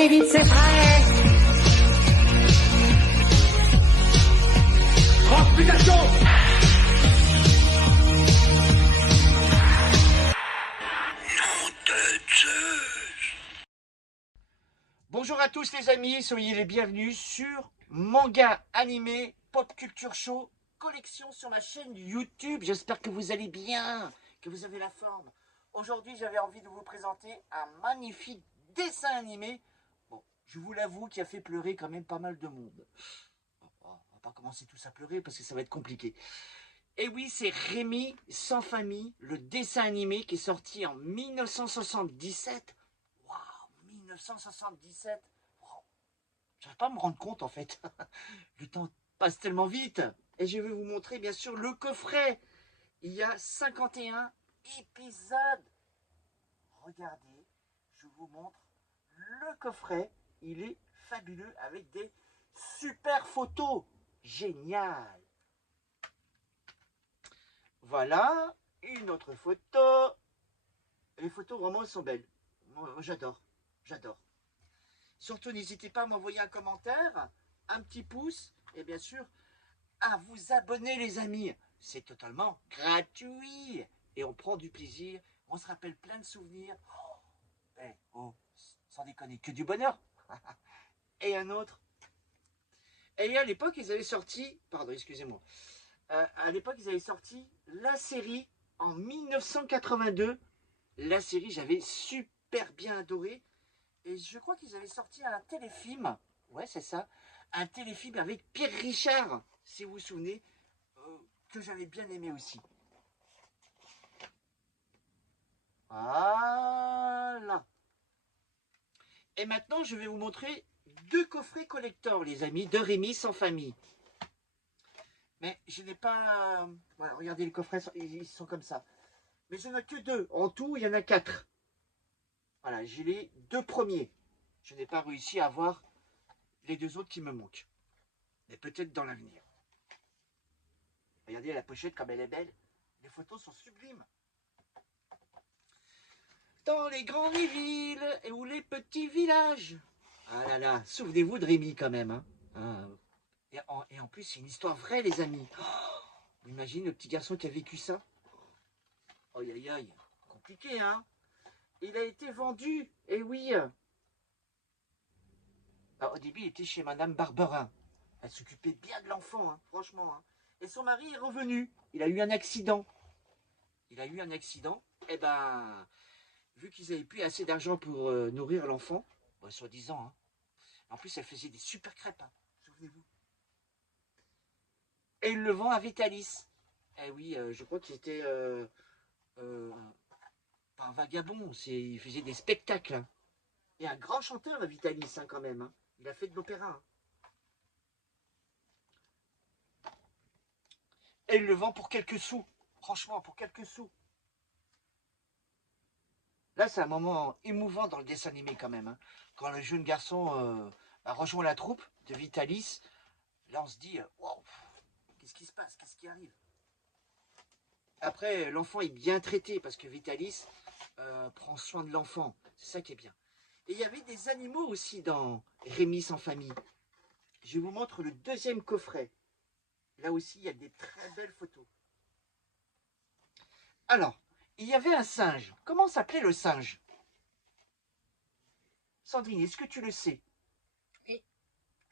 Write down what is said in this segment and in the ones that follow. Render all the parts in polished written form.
Allez vite, c'est prêt. Transmutation. Bonjour à tous les amis, soyez les bienvenus sur Manga Animé Pop Culture Show collection sur ma chaîne YouTube. J'espère que vous allez bien, que vous avez la forme. Aujourd'hui, j'avais envie de vous présenter un magnifique dessin animé. Bon, je vous l'avoue, qui a fait pleurer quand même pas mal de monde. Bon, on va pas commencer tous à pleurer parce que ça va être compliqué. Et oui, c'est Rémi sans famille, le dessin animé qui est sorti en 1977. Waouh, 1977. J'arrive pas à me rendre compte en fait. Le temps passe tellement vite. Et je vais vous montrer bien sûr le coffret. Il y a 51 épisodes. Regardez, je vous montre le coffret. Il est fabuleux avec des super photos. Génial. Voilà, une autre photo. Les photos vraiment sont belles. Moi, j'adore, j'adore. Surtout, n'hésitez pas à m'envoyer un commentaire, un petit pouce et bien sûr à vous abonner les amis. C'est totalement gratuit et on prend du plaisir, on se rappelle plein de souvenirs. Sans déconner, que du bonheur. Et un autre. Et à l'époque, ils avaient sorti, pardon, excusez-moi, à l'époque, ils avaient sorti la série en 1982. La série, j'avais super bien adoré. Et je crois qu'ils avaient sorti un téléfilm. Ouais, c'est ça. Un téléfilm avec Pierre Richard, si vous vous souvenez, que j'avais bien aimé aussi. Voilà. Et maintenant, je vais vous montrer deux coffrets collector, les amis, de Rémi sans famille. Mais je n'ai pas... Voilà, regardez, les coffrets, ils sont comme ça. Mais je n'en ai que deux. En tout, il y en a 4. Voilà, j'ai les deux premiers. Je n'ai pas réussi à avoir les deux autres qui me manquent. Mais peut-être dans l'avenir. Regardez la pochette comme elle est belle. Les photos sont sublimes. Dans les grandes villes et ou les petits villages. Ah là là, souvenez-vous de Rémi quand même. Hein. Et en plus, c'est une histoire vraie, les amis. Oh, imagine le petit garçon qui a vécu ça. Aïe aïe aïe, compliqué, hein. Il a été vendu, et oui. Alors, au début, il était chez Madame Barberin. Elle s'occupait bien de l'enfant, hein, franchement. Hein. Et son mari est revenu. Il a eu un accident. Et ben, vu qu'ils n'avaient plus assez d'argent pour nourrir l'enfant, bah, soi-disant, hein. En plus, elle faisait des super crêpes, hein, souvenez-vous. Et il le vend à Vitalis. Eh oui, je crois qu'il était euh, pas un vagabond, il faisait des spectacles. Hein. Et un grand chanteur, Vitalis, hein, quand même. Hein. Il a fait de l'opéra. Hein. Et il le vend pour quelques sous. Franchement, pour quelques sous. Là, c'est un moment émouvant dans le dessin animé quand même. Hein. Quand le jeune garçon rejoint la troupe de Vitalis, là, on se dit, wow, qu'est-ce qui se passe? Qu'est-ce qui arrive? Après, l'enfant est bien traité parce que Vitalis prend soin de l'enfant. C'est ça qui est bien. Et il y avait des animaux aussi dans Rémi sans famille. Je vous montre le deuxième coffret. Là aussi, il y a des très belles photos. Alors, il y avait un singe. Comment s'appelait le singe? Sandrine, est-ce que tu le sais? Oui.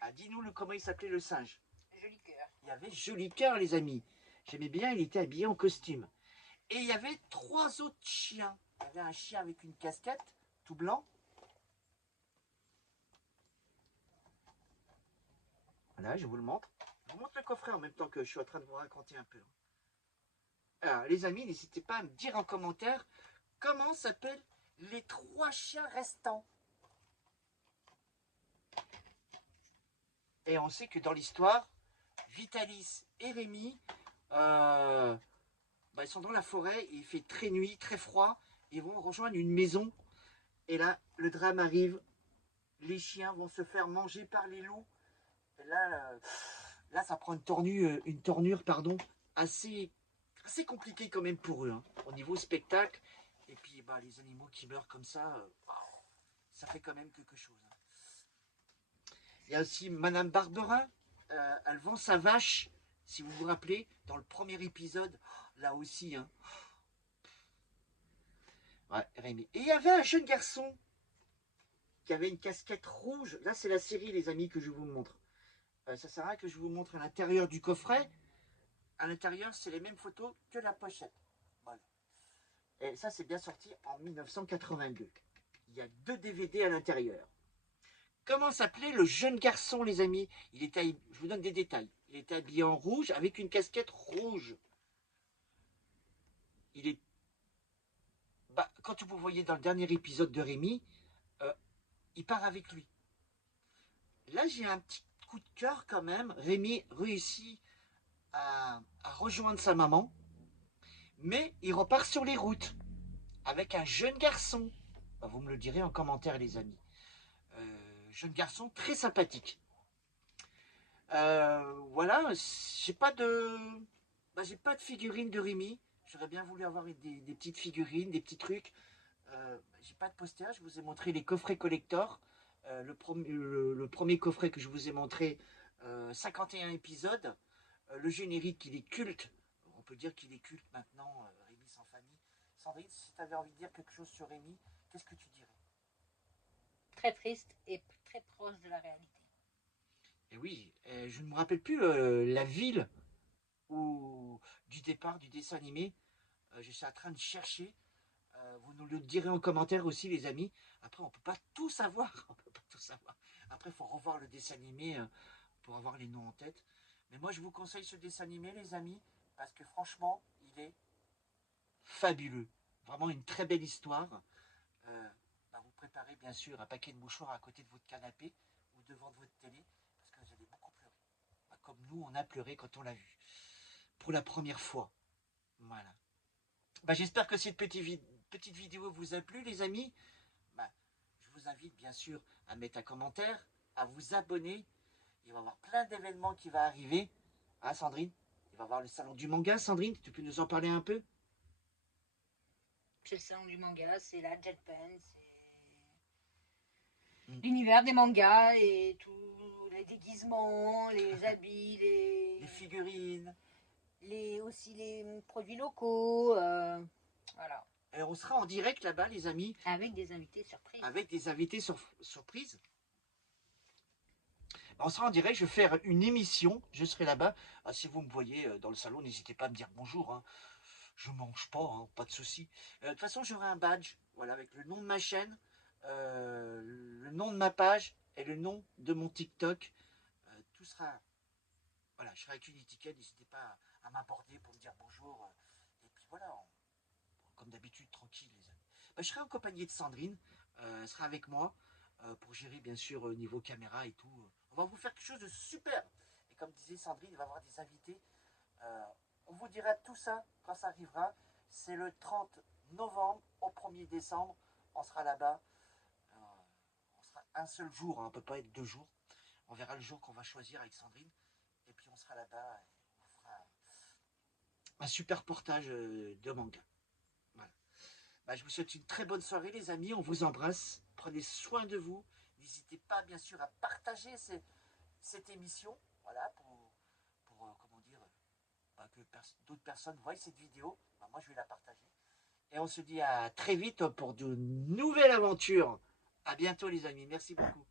Ah, dis-nous comment il s'appelait le singe. Joli cœur. Il y avait Joli Cœur, les amis. J'aimais bien, il était habillé en costume. Et il y avait 3 autres chiens. Il y avait un chien avec une casquette, tout blanc. Voilà, je vous le montre. Je vous montre le coffret en même temps que je suis en train de vous raconter un peu. Alors, les amis, n'hésitez pas à me dire en commentaire comment s'appellent les 3 chiens restants. Et on sait que dans l'histoire, Vitalis et Rémi, ils sont dans la forêt, il fait très nuit, très froid, ils vont rejoindre une maison. Et là, le drame arrive, les chiens vont se faire manger par les loups. Et là ça prend une tournure assez compliquée quand même pour eux, hein, au niveau spectacle. Et puis les animaux qui meurent comme ça, ça fait quand même quelque chose. Hein. Il y a aussi Madame Barberin. Elle vend sa vache, si vous vous rappelez, dans le premier épisode. Là aussi, hein. Ouais, Rémi. Et il y avait un jeune garçon qui avait une casquette rouge. Là, c'est la série, les amis, que je vous montre. Ça sert à rien que je vous montre à l'intérieur du coffret. À l'intérieur, c'est les mêmes photos que la pochette. Voilà. Et ça, c'est bien sorti en 1982. Il y a 2 DVD à l'intérieur. Comment s'appelait le jeune garçon, les amis? Je vous donne des détails. Il était habillé en rouge avec une casquette rouge. Il est, quand vous voyez dans le dernier épisode de Rémi, il part avec lui. Là, j'ai un petit coup de cœur quand même. Rémi réussit à rejoindre sa maman, mais il repart sur les routes avec un jeune garçon. Vous me le direz en commentaire, les amis. Jeune garçon très sympathique. Voilà, j'ai pas de figurines de Rémi. J'aurais bien voulu avoir des petites figurines, des petits trucs. J'ai pas de poster. Je vous ai montré les coffrets collector. Le premier coffret que je vous ai montré, 51 épisodes. Le générique, il est culte. On peut dire qu'il est culte maintenant, Rémi sans famille. Sandrine, si tu avais envie de dire quelque chose sur Rémi, qu'est-ce que tu dirais? Très triste et très proche de la réalité. Et oui, je ne me rappelle plus la ville du départ du dessin animé. Je suis en train de chercher. Vous nous le direz en commentaire aussi, les amis. Après, on peut pas tout savoir. On peut pas tout savoir. Après, il faut revoir le dessin animé pour avoir les noms en tête. Mais moi, je vous conseille ce dessin animé, les amis, parce que franchement, il est fabuleux. Vraiment une très belle histoire. Vous préparez bien sûr un paquet de mouchoirs à côté de votre canapé ou devant votre télé, parce que vous allez beaucoup pleurer. Comme nous, on a pleuré quand on l'a vu. Pour la première fois. Voilà. J'espère que cette petite vidéo vous a plu, les amis. Je vous invite bien sûr à mettre un commentaire, à vous abonner. Il va y avoir plein d'événements qui vont arriver. Hein, Sandrine? Il va y avoir le salon du manga. Sandrine, tu peux nous en parler un peu? C'est le salon du manga, c'est la Jetpan, c'est l'univers des mangas et tous les déguisements, les habits, les figurines, aussi les produits locaux. Voilà. Et on sera en direct là-bas, les amis. Avec des invités surprises. Avec des invités surprises. On sera en direct, je vais faire une émission, je serai là-bas. Si vous me voyez dans le salon, n'hésitez pas à me dire bonjour. Hein. Je mange pas, hein, pas de souci. De toute façon, j'aurai un badge, voilà, avec le nom de ma chaîne, le nom de ma page et le nom de mon TikTok. Tout sera, voilà, je serai avec une étiquette. N'hésitez pas à m'aborder pour me dire bonjour. Et puis voilà, comme d'habitude, tranquille, les amis. Je serai en compagnie de Sandrine. Elle sera avec moi pour gérer, bien sûr, niveau caméra et tout. On va vous faire quelque chose de super. Et comme disait Sandrine, il va y avoir des invités. On vous dira tout ça quand ça arrivera. C'est le 30 novembre au 1er décembre. On sera là-bas. On sera un seul jour, hein, on ne peut pas être 2 jours. On verra le jour qu'on va choisir avec Sandrine. Et puis on sera là-bas et on fera un super portage de manga. Voilà. Je vous souhaite une très bonne soirée, les amis. On vous embrasse. Prenez soin de vous. N'hésitez pas, bien sûr, à partager cette émission. Voilà, pour comment dire, que d'autres personnes voient cette vidéo. Moi, je vais la partager. Et on se dit à très vite pour de nouvelles aventures. À bientôt, les amis. Merci beaucoup.